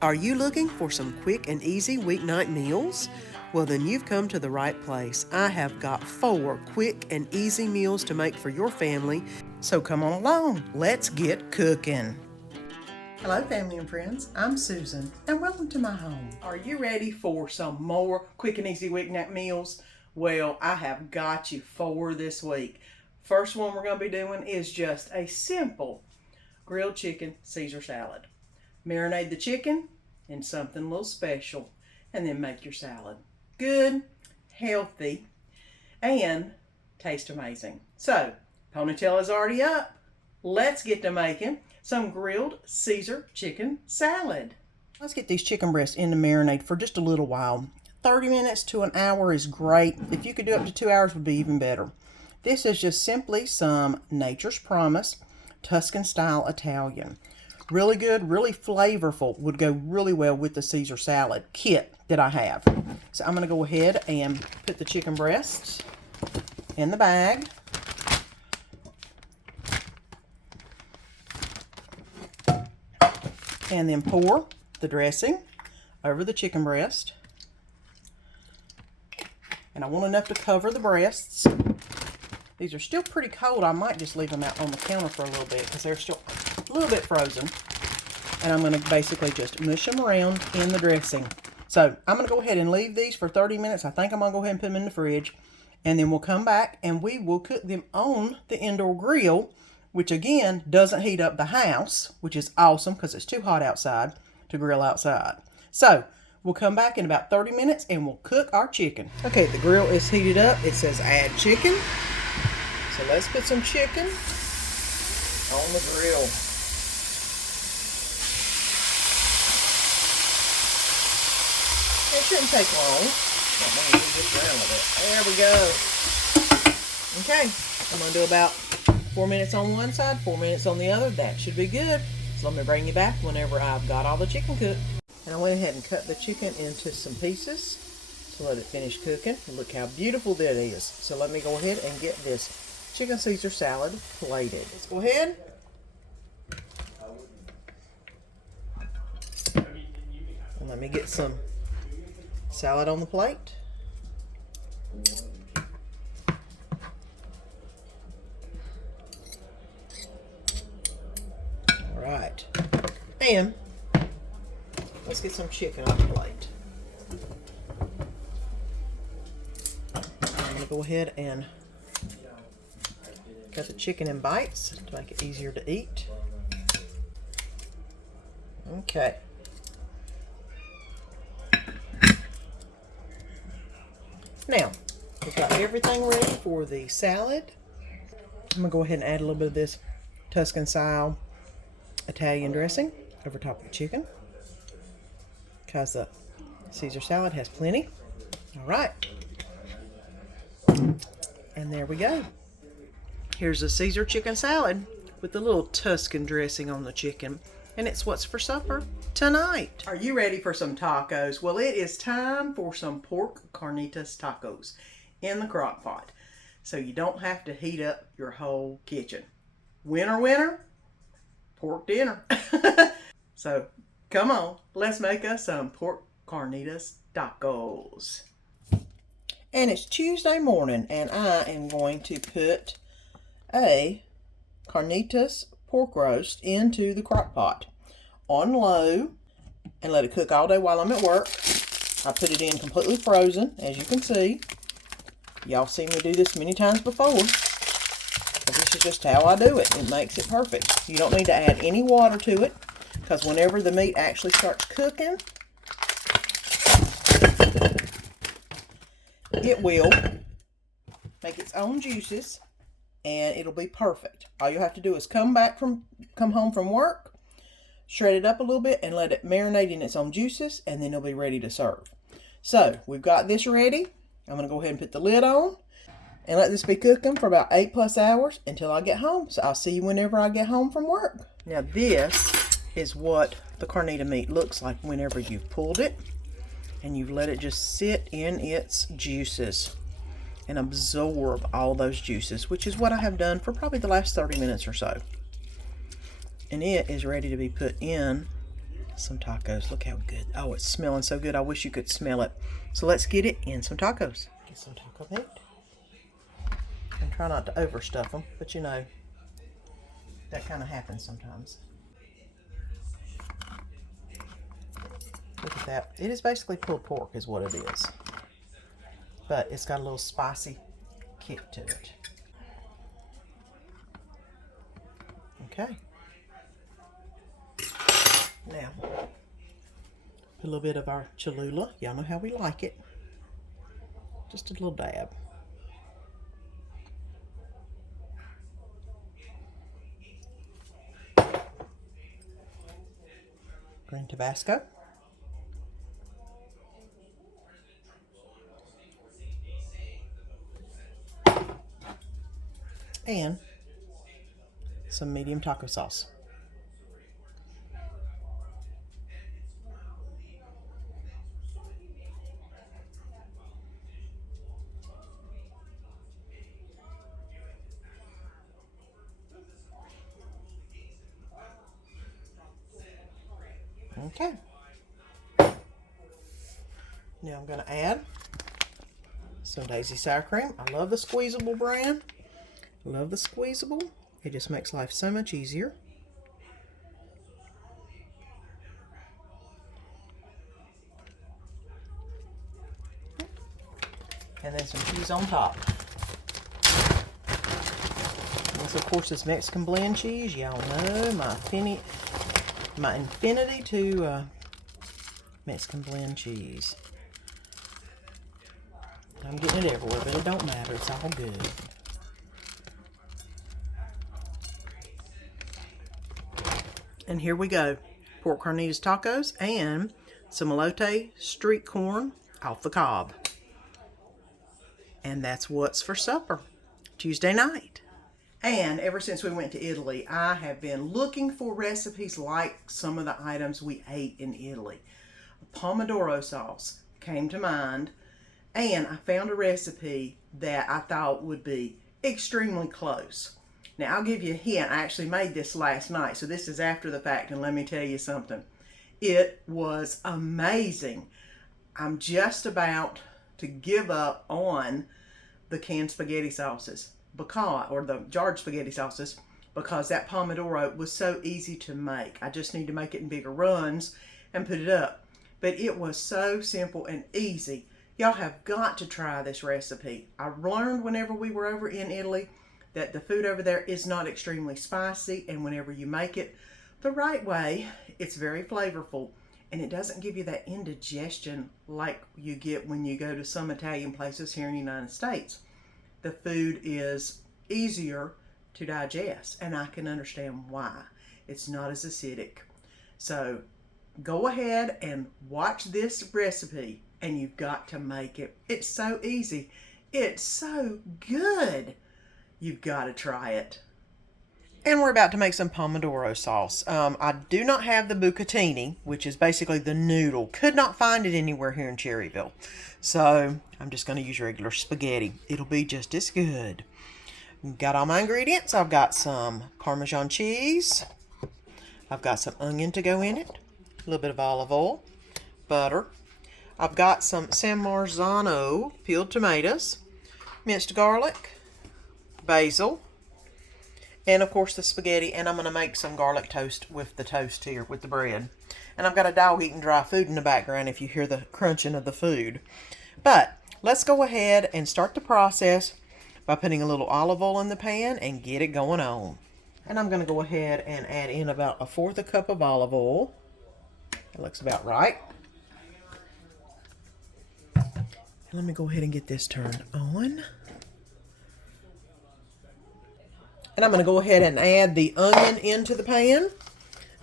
Are you looking for some quick and easy weeknight meals? Well, then you've come to the right place. I have got 4 quick and easy meals to make for your family. So come on along, let's get cooking. Hello family and friends, I'm Susan and welcome to my home. Are you ready for some more quick and easy weeknight meals? Well, I have got you 4 this week. First one we're going to be doing is just a simple grilled chicken Caesar salad. Marinate the chicken in something a little special and then make your salad. Good, healthy, and taste amazing. So, ponytail is already up. Let's get to making some grilled Caesar chicken salad. Let's get these chicken breasts in the marinade for just a little while. 30 minutes to an hour is great. If you could do up to 2 hours would be even better. This is just simply some Nature's Promise Tuscan style Italian. Really good, really flavorful, would go really well with the Caesar salad kit that I have. So I'm going to go ahead and put the chicken breasts in the bag. And then pour the dressing over the chicken breast. And I want enough to cover the breasts. These are still pretty cold. I might just leave them out on the counter for a little bit because they're still a little bit frozen. And I'm going to basically just mush them around in the dressing. So I'm going to go ahead and leave these for 30 minutes. I think I'm going to go ahead and put them in the fridge. And then we'll come back and we will cook them on the indoor grill, which again doesn't heat up the house, which is awesome because it's too hot outside to grill outside. So we'll come back in about 30 minutes and we'll cook our chicken. Okay, the grill is heated up. It says add chicken. So let's put some chicken on the grill. It shouldn't take long. Not long as we get around with it. There we go. Okay, I'm going to do about 4 minutes on one side, 4 minutes on the other. That should be good. So let me bring you back whenever I've got all the chicken cooked. And I went ahead and cut the chicken into some pieces to let it finish cooking. And look how beautiful that is. So let me go ahead and get this chicken Caesar salad plated. Let's go ahead. And let me get some salad on the plate. All right. And let's get some chicken on the plate. I'm going to go ahead and cut the chicken in bites to make it easier to eat. Okay. Now, we've got everything ready for the salad. I'm going to go ahead and add a little bit of this Tuscan style Italian dressing over top of the chicken because the Caesar salad has plenty. All right. And there we go. Here's a Caesar chicken salad with a little Tuscan dressing on the chicken. And it's what's for supper tonight. Are you ready for some tacos? Well, it is time for some Pork Carnitas Tacos in the crock pot. So you don't have to heat up your whole kitchen. Winner, winner, pork dinner. So come on, let's make us some Pork Carnitas Tacos. And it's Tuesday morning and I am going to put a carnitas pork roast into the crock pot on low and let it cook all day while I'm at work. I put it in completely frozen, as you can see. Y'all seen me do this many times before. But this is just how I do it. It makes it perfect. You don't need to add any water to it because whenever the meat actually starts cooking, it will make its own juices and it'll be perfect. All you have to do is come home from work, shred it up a little bit and let it marinate in its own juices and then it'll be ready to serve. So we've got this ready. I'm going to go ahead and put the lid on and let this be cooking for about 8+ hours until I get home. So I'll see you whenever I get home from work. Now this is what the carnita meat looks like whenever you've pulled it and you've let it just sit in its juices and absorb all those juices, which is what I have done for probably the last 30 minutes or so. And it is ready to be put in some tacos. Look how good. Oh, it's smelling so good. I wish you could smell it. So let's get it in some tacos. Get some taco meat. And try not to overstuff them, but you know, that kind of happens sometimes. Look at that. It is basically pulled pork is what it is. But it's got a little spicy kick to it. Okay. Now, put a little bit of our Cholula. Y'all know how we like it. Just a little dab. Green Tabasco. And some medium taco sauce. Okay. Now I'm going to add some Daisy sour cream. I love the squeezable brand. Love the squeezable. It just makes life so much easier. And then some cheese on top. This, of course, is Mexican blend cheese. Y'all know my infinity to Mexican blend cheese. I'm getting it everywhere, but it don't matter. It's all good. And here we go. Pork Carnitas Tacos and some elote street corn off the cob. And that's what's for supper Tuesday night. And ever since we went to Italy, I have been looking for recipes like some of the items we ate in Italy. Pomodoro sauce came to mind, and I found a recipe that I thought would be extremely close. Now, I'll give you a hint. I actually made this last night, so this is after the fact, and let me tell you something. It was amazing. I'm just about to give up on the canned spaghetti sauces, or the jarred spaghetti sauces, because that Pomodoro was so easy to make. I just need to make it in bigger runs and put it up. But it was so simple and easy. Y'all have got to try this recipe. I learned whenever we were over in Italy that the food over there is not extremely spicy, and whenever you make it the right way, it's very flavorful, and it doesn't give you that indigestion like you get when you go to some Italian places here in the United States. The food is easier to digest, and I can understand why. It's not as acidic. So go ahead and watch this recipe, and you've got to make it. It's so easy. It's so good. You've got to try it. And we're about to make some Pomodoro sauce. I do not have the bucatini, which is basically the noodle. Could not find it anywhere here in Cherryville. So I'm just going to use regular spaghetti. It'll be just as good. Got all my ingredients. I've got some Parmesan cheese. I've got some onion to go in it. A little bit of olive oil. Butter. I've got some San Marzano peeled tomatoes. Minced garlic. Basil, and of course the spaghetti, and I'm going to make some garlic toast with the toast here, with the bread. And I've got a dog eating dry food in the background if you hear the crunching of the food. But let's go ahead and start the process by putting a little olive oil in the pan and get it going on. And I'm going to go ahead and add in about 1/4 cup of olive oil. That looks about right. Let me go ahead and get this turned on. And I'm going to go ahead and add the onion into the pan.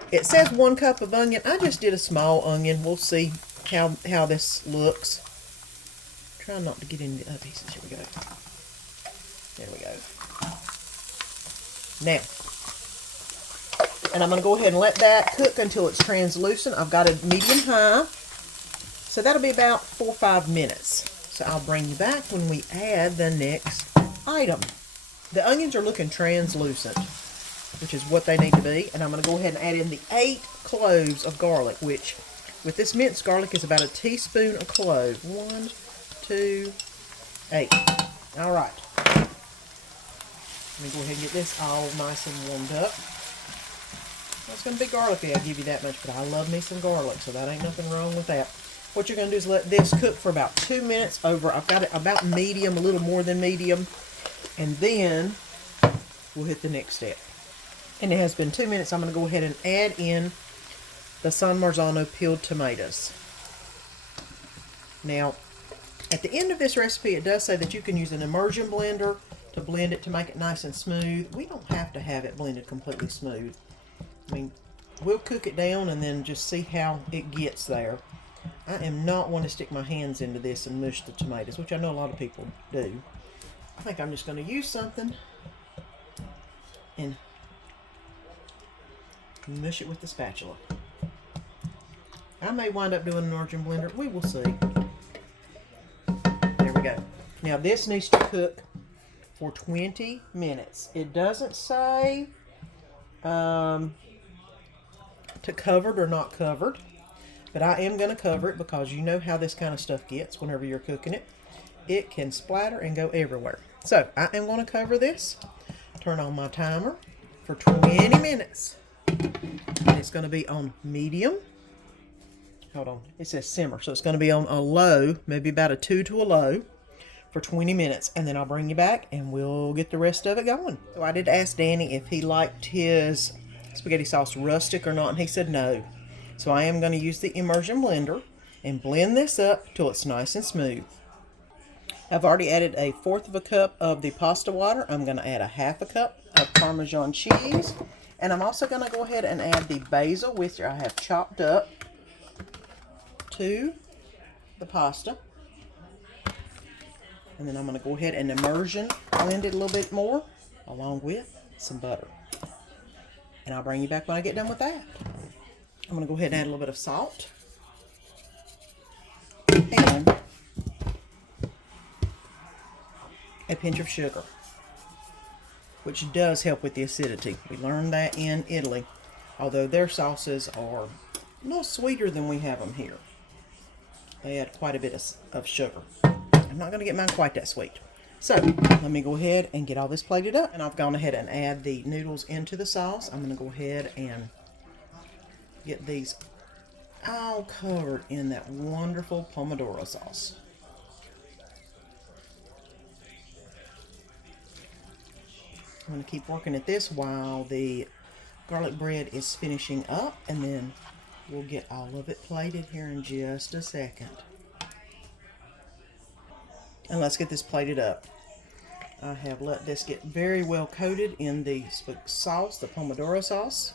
It says 1 cup of onion. I just did a small onion. We'll see how this looks. Try not to get into the other pieces. Here we go. There we go. Now, and I'm going to go ahead and let that cook until it's translucent. I've got a medium-high. So that'll be about 4 or 5 minutes. So I'll bring you back when we add the next item. The onions are looking translucent. which is what they need to be. And I'm going to go ahead and add in the 8 cloves of garlic, which with this minced garlic is about a teaspoon a clove. 1, 2, 8. All right. Let me go ahead and get this all nice and warmed up. It's going to be garlicky, I'll give you that much, but I love me some garlic, so that ain't nothing wrong with that. What you're going to do is let this cook for about 2 minutes over. I've got it about medium, a little more than medium, and then we'll hit the next step. And it has been 2 minutes. I'm going to go ahead and add in the San Marzano peeled tomatoes. Now, at the end of this recipe, it does say that you can use an immersion blender to blend it to make it nice and smooth. We don't have to have it blended completely smooth. I mean, we'll cook it down and then just see how it gets there. I am not one to stick my hands into this and mush the tomatoes, which I know a lot of people do. I think I'm just going to use something and mush it with the spatula. I may wind up doing an immersion blender. We will see. There we go. Now this needs to cook for 20 minutes. It doesn't say to covered or not covered, but I am going to cover it because you know how this kind of stuff gets whenever you're cooking it. It can splatter and go everywhere. So I am going to cover this, turn on my timer for 20 minutes. And it's going to be on medium. Hold on, it says simmer, so it's going to be on a low, maybe about a 2 to a low for 20 minutes, and then I'll bring you back and we'll get the rest of it going. So I did ask Danny if he liked his spaghetti sauce rustic or not, and he said no. So I am going to use the immersion blender and blend this up till it's nice and smooth. I've already added 1/4 cup of the pasta water. I'm going to add 1/2 cup of Parmesan cheese, and I'm also going to go ahead and add the basil, which I have chopped up, to the pasta. And then I'm going to go ahead and immersion blend it a little bit more along with some butter. And I'll bring you back when I get done with that. I'm going to go ahead and add a little bit of salt and a pinch of sugar, which does help with the acidity. We learned that in Italy, although their sauces are a little sweeter than we have them here. They add quite a bit of sugar. I'm not going to get mine quite that sweet. So let me go ahead and get all this plated up. And I've gone ahead and add the noodles into the sauce. I'm going to go ahead and get these all covered in that wonderful Pomodoro sauce. I'm going to keep working at this while the garlic bread is finishing up, and then we'll get all of it plated here in just a second. And let's get this plated up. I have let this get very well coated in the sauce, the Pomodoro sauce.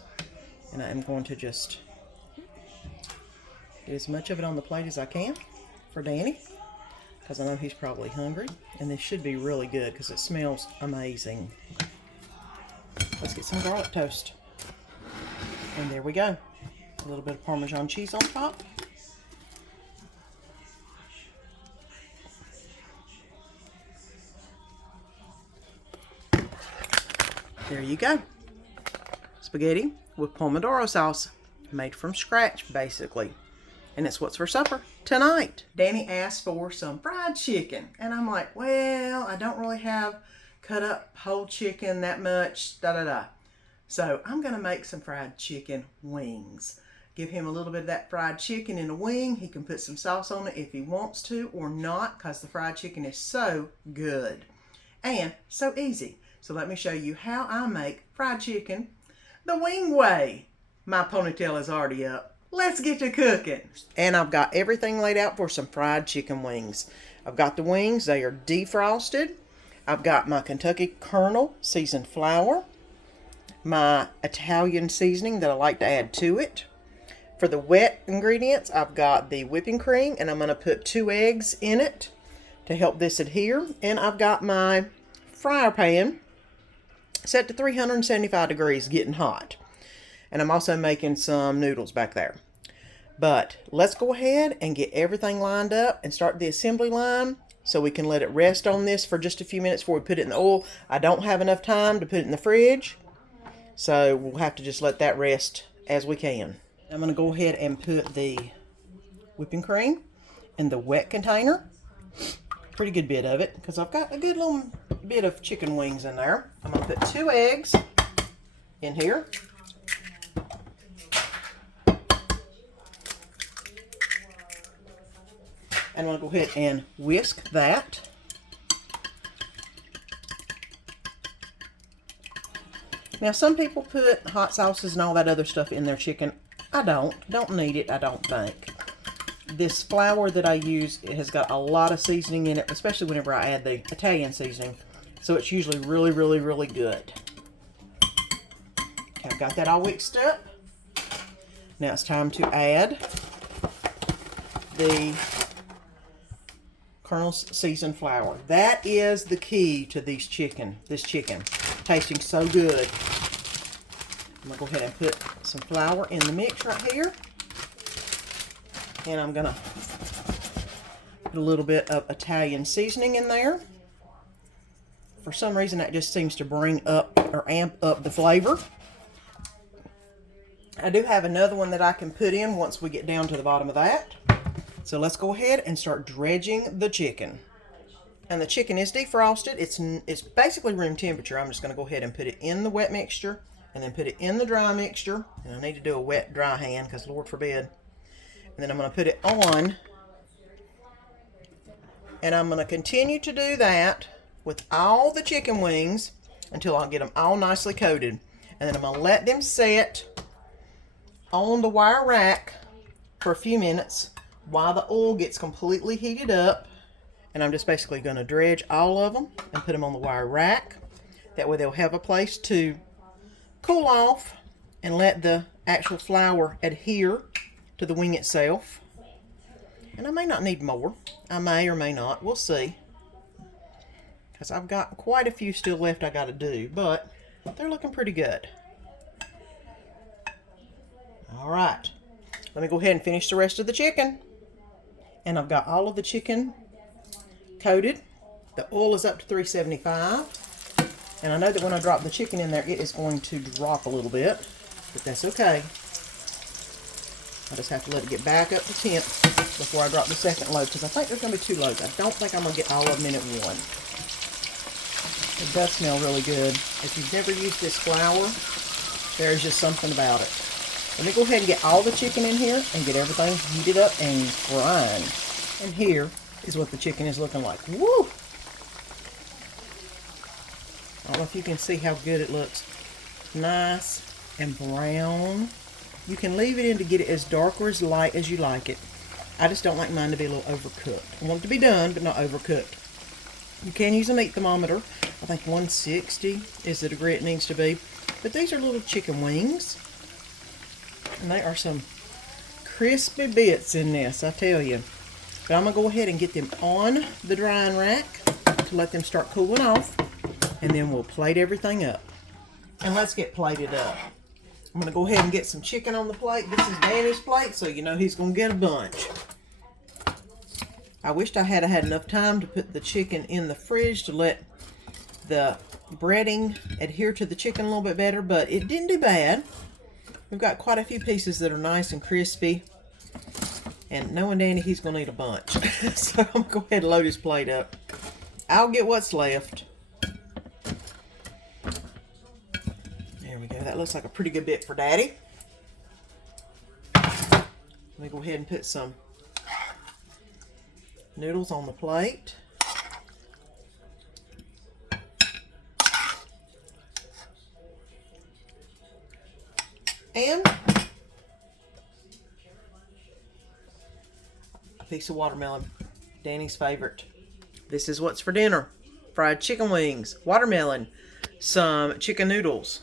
And I am going to just get as much of it on the plate as I can for Danny, because I know he's probably hungry. And this should be really good because it smells amazing. Let's get some garlic toast. And there we go. A little bit of Parmesan cheese on top. There you go. Spaghetti with Pomodoro sauce, made from scratch, basically. And it's what's for supper tonight. Danny asked for some fried chicken. And I'm like, well, I don't really have cut up whole chicken that much, So I'm going to make some fried chicken wings. Give him a little bit of that fried chicken in a wing. He can put some sauce on it if he wants to or not, because the fried chicken is so good and so easy. So let me show you how I make fried chicken the wing way. My ponytail is already up. Let's get to cooking. And I've got everything laid out for some fried chicken wings. I've got the wings. They are defrosted. I've got my Kentucky Colonel seasoned flour, my Italian seasoning that I like to add to it. For the wet ingredients, I've got the whipping cream, and I'm going to put 2 eggs in it to help this adhere. And I've got my fryer pan set to 375 degrees, getting hot. And I'm also making some noodles back there. But let's go ahead and get everything lined up and start the assembly line so we can let it rest on this for just a few minutes before we put it in the oil. I don't have enough time to put it in the fridge, So we'll have to just let that rest as we can. I'm going to go ahead and put the whipping cream in the wet container. Pretty good bit of it because I've got a good little bit of chicken wings in there. I'm going to put 2 eggs in here. And I'm going to go ahead and whisk that. Now some people put hot sauces and all that other stuff in their chicken. I don't need it, I don't think. This flour that I use, it has got a lot of seasoning in it, especially whenever I add the Italian seasoning. So it's usually really, really, really good. Okay, I've got that all mixed up. Now it's time to add the Colonel's seasoned flour. That is the key to this chicken. Tasting so good. I'm going to go ahead and put some flour in the mix right here. And I'm going to put a little bit of Italian seasoning in there. For some reason that just seems to bring up or amp up the flavor. I do have another one that I can put in once we get down to the bottom of that. So let's go ahead and start dredging the chicken. And the chicken is defrosted. It's basically room temperature. I'm just going to go ahead and put it in the wet mixture and then put it in the dry mixture. And I need to do a wet, dry hand because Lord forbid. And then I'm going to put it on. And I'm going to continue to do that with all the chicken wings until I get them all nicely coated. And then I'm going to let them set on the wire rack for a few minutes while the oil gets completely heated up. And I'm just basically going to dredge all of them and put them on the wire rack. That way they'll have a place to cool off and let the actual flour adhere to the wing itself. And I may not need more. I may or may not. We'll see. Because I've got quite a few still left I got to do. But they're looking pretty good. Alright. Let me go ahead and finish the rest of the chicken. And I've got all of the chicken coated. The oil is up to 375. And I know that when I drop the chicken in there, it is going to drop a little bit. But that's okay. I just have to let it get back up to temp before I drop the second load. Because I think there's going to be 2 loads. I don't think I'm going to get all of them in at one. It does smell really good. If you've never used this flour, there's just something about it. Let me go ahead and get all the chicken in here and get everything heated up and frying. And here is what the chicken is looking like. Woo! I don't know if you can see how good it looks. Nice and brown. You can leave it in to get it as dark or as light as you like it. I just don't like mine to be a little overcooked. I want it to be done, but not overcooked. You can use a meat thermometer. I think 160 is the degree it needs to be. But these are little chicken wings. And they are some crispy bits in this, I tell you. But I'm going to go ahead and get them on the drying rack to let them start cooling off. And then we'll plate everything up. And let's get plated up. I'm going to go ahead and get some chicken on the plate. This is Danny's plate, so you know he's going to get a bunch. I wished I had had enough time to put the chicken in the fridge to let the breading adhere to the chicken a little bit better, but it didn't do bad. We've got quite a few pieces that are nice and crispy. And knowing Danny, he's going to eat a bunch. So I'm going to go ahead and load his plate up. I'll get what's left. There we go. That looks like a pretty good bit for Daddy. Let me go ahead and put some noodles on the plate. And a piece of watermelon, Danny's favorite. This is what's for dinner. Fried chicken wings, watermelon, some chicken noodles.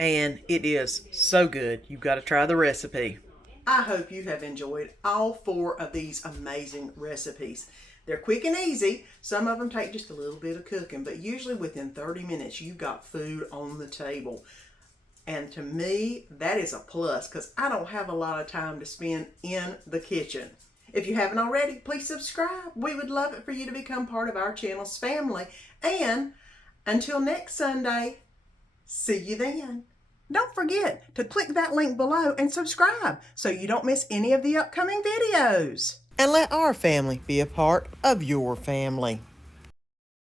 And it is so good. You've got to try the recipe. I hope you have enjoyed all 4 of these amazing recipes. They're quick and easy. Some of them take just a little bit of cooking, but usually within 30 minutes, you've got food on the table. And to me, that is a plus because I don't have a lot of time to spend in the kitchen. If you haven't already, please subscribe. We would love it for you to become part of our channel's family. And until next Sunday, see you then. Don't forget to click that link below and subscribe so you don't miss any of the upcoming videos. And let our family be a part of your family.